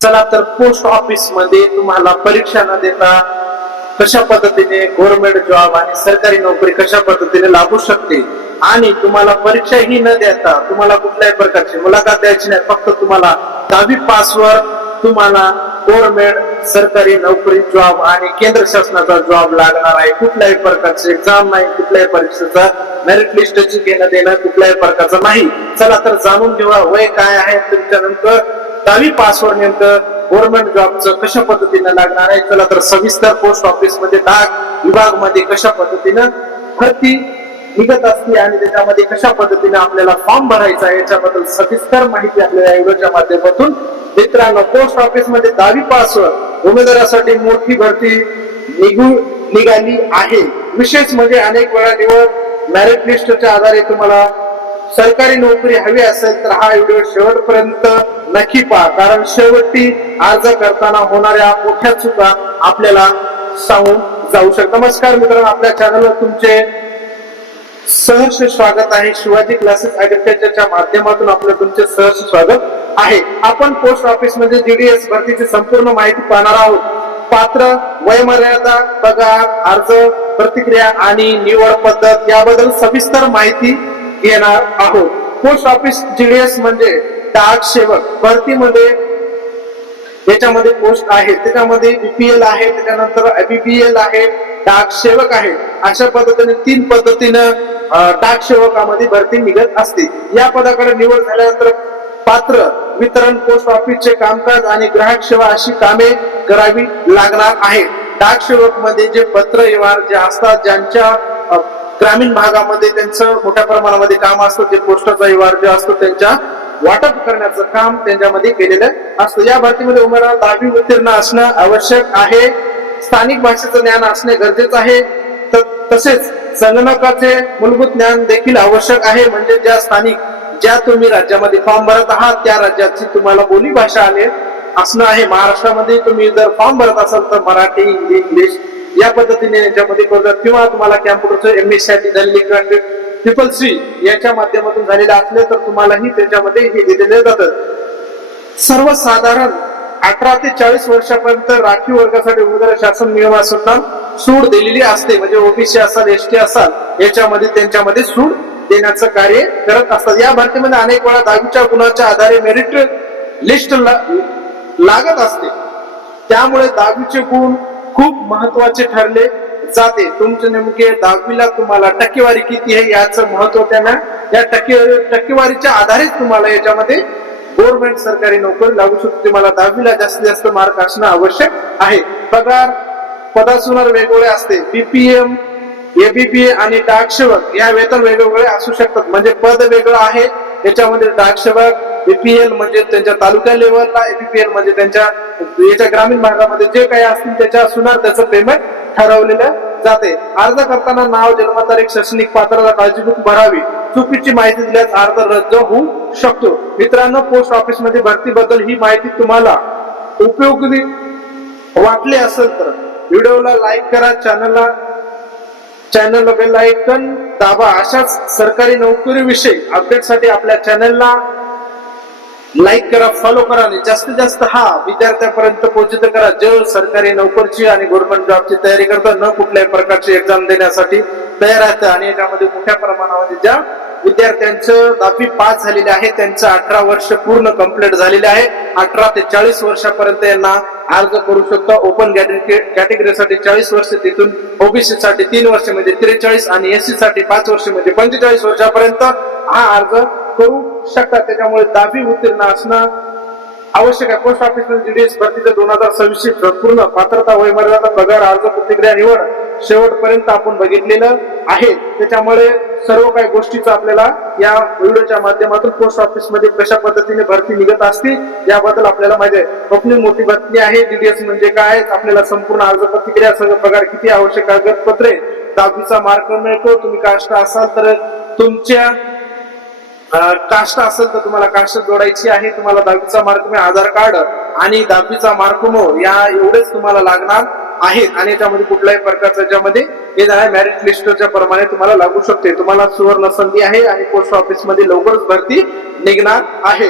चला तर post office मध्ये तुम्हाला परीक्षा न देता कशा पद्धतीने गव्हर्नमेंट जॉब आणि सरकारी नोकरी कशा पद्धतीने लागू शकते आणि तुम्हाला परीक्षा ही न देता तुम्हाला कुठल्याही प्रकारची मुलाखत द्यायची नाही, फक्त तुम्हाला 10वी पासवर तुम्हाला गव्हर्नमेंट सरकारी नोकरी जॉब आणि केंद्र शासनाचा जॉब लागणार आहे. कुठल्याही प्रकारचे एक्झाम नाही, कुठल्याही परीक्षेचा मेरिट लिस्टची घेणं देणं कुठल्याही प्रकारचं नाही. चला तर जाणून घेऊया वय काय आहे तुमच्या नेमकं 10वी पासवर नेमकं गव्हर्नमेंट जॉबचं कशा पद्धतीने लागणार आहे. चला तर सविस्तर पोस्ट ऑफिस मध्ये डाक विभाग मध्ये कशा पद्धतीनं भरती निघत असते आणि त्याच्यामध्ये कशा पद्धतीने आपल्याला फॉर्म भरायचा आहे याच्याबद्दल सविस्तर माहिती आपल्याला व्हिडिओच्या माध्यमातून. मित्रांनो, पोस्ट ऑफिस मध्ये 10वी पासवर उमेदवारासाठी मोठी भरती निघाली आहे. विशेष म्हणजे अनेक वेळा निवड मेरिट लिस्टच्या आधारे तुम्हाला सरकारी नोकरी हवी असेल तर हा व्हिडिओ शेवटपर्यंत नक्की पहा, कारण शेवटी अर्ज करताना होणाऱ्या मोठ्या चुका आपल्याला सांगून जाऊ शकतात. नमस्कार मित्रांनो, आपल्या चॅनलवर तुमचे सहर्ष स्वागत आहे. शिवाजी क्लासेस ऍग्रीकल्चरच्या माध्यमातून आपलं तुमचे सहर्ष स्वागत आहे. आपण पोस्ट ऑफिस मध्ये जीडीएस भरतीची संपूर्ण माहिती पाहणार आहोत. पात्र, वयमर्यादा, पगार, अर्ज प्रतिक्रिया आणि निवड पद्धत याबद्दल सविस्तर माहिती घेणार आहोत. पोस्ट ऑफिस जीडीएस म्हणजे डाक सेवक भरतीमध्ये याच्यामध्ये पोस्ट आहे, त्याच्यामध्ये बीपीएल आहे, त्याच्यानंतर एबीपीएल आहे, डाक सेवक आहे. अशा पद्धतीने 3 पद्धतीनं डाक सेवकामध्ये भरती निघत असते. या पदाकडे निवड झाल्यानंतर पात्र, वितरण, पोस्ट ऑफिसचे कामकाज आणि ग्राहक सेवा अशी कामे करावी लागणार आहे. डाक सेवक मध्ये जे पत्र व्यवहार जे असतात, ज्यांच्या ग्रामीण भागामध्ये त्यांचं मोठ्या प्रमाणामध्ये काम असतं, ते पोस्टाचा व्यवहार जे असतो त्यांच्या वाटप करण्याचं काम त्यांच्यामध्ये केलेलं असतं. या भरतीमध्ये उमेदवार 10वी उत्तीर्ण असणं आवश्यक आहे. स्थानिक भाषेचं ज्ञान असणे गरजेचं आहे. तसेच संगणकाचे मूलभूत ज्ञान देखील आवश्यक आहे. म्हणजे ज्या तुम्ही राज्यामध्ये फॉर्म भरत आहात त्या राज्याची तुम्हाला बोली भाषा असणं आहे. महाराष्ट्रामध्ये तुम्ही जर फॉर्म भरत असाल तर मराठी, हिंदी, इंग्लिश या पद्धतीने याच्यामध्ये करतात, किंवा तुम्हाला कॅम्प्युटरचं एमएससी झालेली किंवा CCC याच्या माध्यमातून झालेलं असले तर तुम्हालाही त्याच्यामध्ये हे दिलेले जातं. सर्वसाधारण 18 ते 40 वर्षापर्यंत राखीव वर्गासाठी उमेदवार शासन नियमानुसार सूट दिलेली असते. म्हणजे ओबीसी असाल, एसटी असाल याच्यामध्ये त्यांच्यामध्ये सूट देण्याचं कार्य करत असतात. या भरतीमध्ये अनेक वेळा 10वीच्या गुणाच्या आधारे मेरिट लिस्ट लागत असते. त्यामुळे 10वीचे गुण खूप महत्वाचे ठरले जाते. तुमचे नेमके 10वीला तुम्हाला टक्केवारी किती आहे याचं महत्व त्यांना या टक्केवारीच्या आधारेच तुम्हाला याच्यामध्ये गव्हर्नमेंट सरकारी नोकरी लागू शकते. तुम्हाला 10वीला जास्तीत जास्त मार्क असणं आवश्यक आहे. पगार पदानुसार वेगवेगळे असते. बीपीएम, एबीपीए आणि डाक सेवक या वेतन वेगवेगळे असू शकतात. म्हणजे पद वेगळं आहे याच्यामध्ये. डाक सेवक बीपीएल म्हणजे त्यांच्या तालुका लेवलला, एबीपीएल म्हणजे त्यांच्या याच्या ग्रामीण भागामध्ये जे काही असतील त्याच्यानुसार त्याचं पेमेंट ठरवलेलं जाते. अर्ज करताना नाव, जन्मतारीख, शैक्षणिक पात्रता काळजीपूर्वक भरावी. चुकीची माहिती दिल्यास अर्ज रद्द होऊ शकतो. मित्रांनो, पोस्ट ऑफिस मध्ये भरतीबद्दल ही माहिती तुम्हाला उपयोगी वाटली असेल तर व्हिडिओला लाईक करा, चॅनलला बेल आयकॉन दाबा. अशाच सरकारी नोकरी विषयी अपडेटसाठी आपल्या चॅनलला लाईक करा, फॉलो करा आणि जास्तीत जास्त हा विद्यार्थ्यांपर्यंत पोहोचित करा जे सरकारी नोकरीची आणि गव्हर्नमेंट जॉबची तयारी करतात, न कुठल्याही प्रकारची एक्झाम देण्यासाठी तयार आहेत. आणि याच्यामध्ये मोठ्या प्रमाणामध्ये ज्या विद्यार्थ्यांचं 10वी पास झालेले आहे त्यांचं 18 वर्ष पूर्ण कंप्लीट झालेले आहे. 18 ते 40 वर्षापर्यंत यांना अर्ज करू शकतो. ओपन कॅटेगरीसाठी 40 वर्ष, तिथून ओबीसी साठी 3 वर्ष म्हणजे 43 आणि एससी साठी 5 वर्ष म्हणजे 45 वर्षापर्यंत हा अर्ज करू शकतात. त्याच्यामुळे 10वी उत्तीर्ण असणं आवश्यक आहे. पोस्ट ऑफिस जीडीएस भरतीचं 2026 पूर्ण पात्रता, वयमर्यादा, पगार, अर्ज प्रतिक्रिया, निवड शेवटपर्यंत आपण बघितलेलं आहे. त्याच्यामुळे सर्व काही गोष्टीचं आपल्याला या व्हिडिओच्या माध्यमातून पोस्ट ऑफिस मध्ये कशा पद्धतीने भरती निघत असते याबद्दल आपल्याला माहिती आहे. ओपनिंग मोठी भरती आहे. जीडीएस म्हणजे काय, आपल्याला संपूर्ण अर्ज प्रतिक्रिया, सगळं पगार किती, आवश्यक कागदपत्रे, 10वीचा मार्क मिळतो. तुम्ही कास्ट असाल तर तुमच्या कास्ट असेल तर तुम्हाला कास्ट जोडायची आहे. तुम्हाला 10वीचा मार्क मिळेल, आधार कार्ड आणि 10वीचा मार्क या एवढेच तुम्हाला लागणार आहेत. आणि याच्यामध्ये कुठल्याही प्रकारचं याच्यामध्ये हे झालं मेरिट लिस्टच्या प्रमाणे तुम्हाला लागू शकते. तुम्हाला सुवर्ण संधी आहे आणि पोस्ट ऑफिस मध्ये लवकरच भरती निघणार आहे.